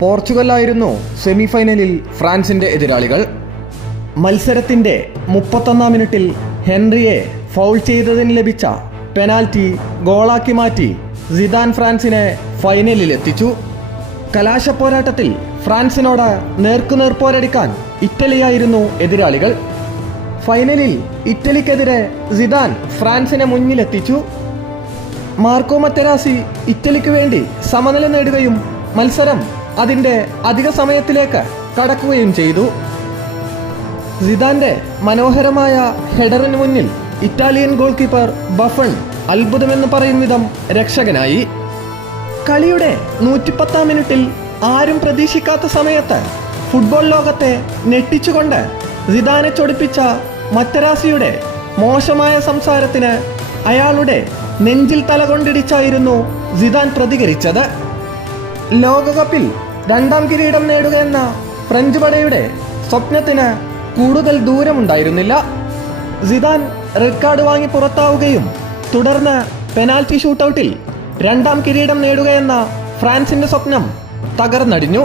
പോർച്ചുഗലായിരുന്നു സെമിഫൈനലിൽ ഫ്രാൻസിന്റെ എതിരാളികൾ. മത്സരത്തിന്റെ 31-ാം മിനിറ്റിൽ ഹെൻറിയെ ഫൗൾ ചെയ്തതിന് ലഭിച്ച പെനാൽറ്റി ഗോളാക്കി മാറ്റി സിദാൻ ഫ്രാൻസിനെ ഫൈനലിലെത്തിച്ചു. കലാശപ്പോരാട്ടത്തിൽ ഫ്രാൻസിനോട് നേർക്കുനേർ പോരടിക്കാൻ ഇറ്റലിയായിരുന്നു എതിരാളികൾ. ഫൈനലിൽ ഇറ്റലിക്കെതിരെ സിദാൻ ഫ്രാൻസിനെ മുന്നിലെത്തിച്ചു. മാർക്കോ മറ്റെറാസി ഇറ്റലിക്ക് വേണ്ടി സമനില നേടുകയും മത്സരം അതിന്റെ അധിക സമയത്തിലേക്ക് കടക്കുകയും ചെയ്തു. സിദാന്റെ മനോഹരമായ ഹെഡറിന് മുന്നിൽ ഇറ്റാലിയൻ ഗോൾ കീപ്പർ ബഫൺ അത്ഭുതമെന്ന് പറയും വിധം രക്ഷകനായി. കളിയുടെ 110-ാം മിനിറ്റിൽ ആരും പ്രതീക്ഷിക്കാത്ത സമയത്ത് ഫുട്ബോൾ ലോകത്തെ ഞെട്ടിച്ചുകൊണ്ട് സിദാനെ ചൊടിപ്പിച്ച മറ്റെറാസിയുടെ മോശമായ സംസാരത്തിന് അയാളുടെ നെഞ്ചിൽ തലകൊണ്ടിടിച്ചായിരുന്നു സിദാൻ പ്രതികരിച്ചത്. ലോകകപ്പിൽ 2ാം കിരീടം നേടുക എന്ന ഫ്രഞ്ച് പടയുടെ സ്വപ്നത്തിന് കൂടുതൽ ദൂരമുണ്ടായിരുന്നില്ല. സിദാൻ റെഡ് കാർഡ് വാങ്ങി പുറത്താവുകയും തുടർന്ന് പെനാൽറ്റി ഷൂട്ടൌട്ടിൽ 2ാം കിരീടം നേടുക എന്ന ഫ്രാൻസിന്റെ സ്വപ്നം തകർന്നടിഞ്ഞു.